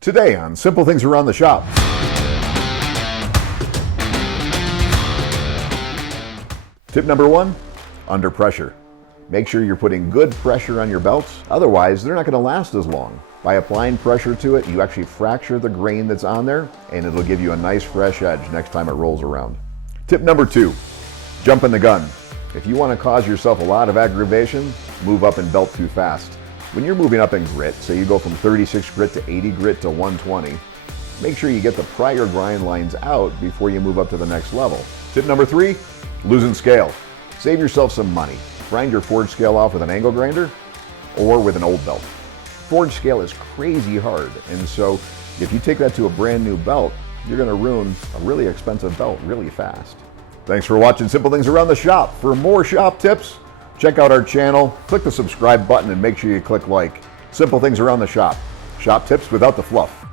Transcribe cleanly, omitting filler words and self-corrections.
Today on Simple Things Around the Shop. Tip number 1, under pressure. Make sure you're putting good pressure on your belts, otherwise they're not going to last as long. By applying pressure to it, you actually fracture the grain that's on there, and it'll give you a nice fresh edge next time it rolls around. Tip number 2, jumping the gun. If you want to cause yourself a lot of aggravation, move up in belt too fast. When you're moving up in grit, say you go from 36 grit to 80 grit to 120, make sure you get the prior grind lines out before you move up to the next level. Tip number 3, losing scale. Save yourself some money. Grind your forged scale off with an angle grinder or with an old belt. Forged scale is crazy hard, and so if you take that to a brand new belt, you're going to ruin a really expensive belt really fast. Thanks for watching Simple Things Around the Shop. For more shop tips, check out our channel, click the subscribe button, and make sure you click like. Simple Things Around the Shop. Shop tips without the fluff.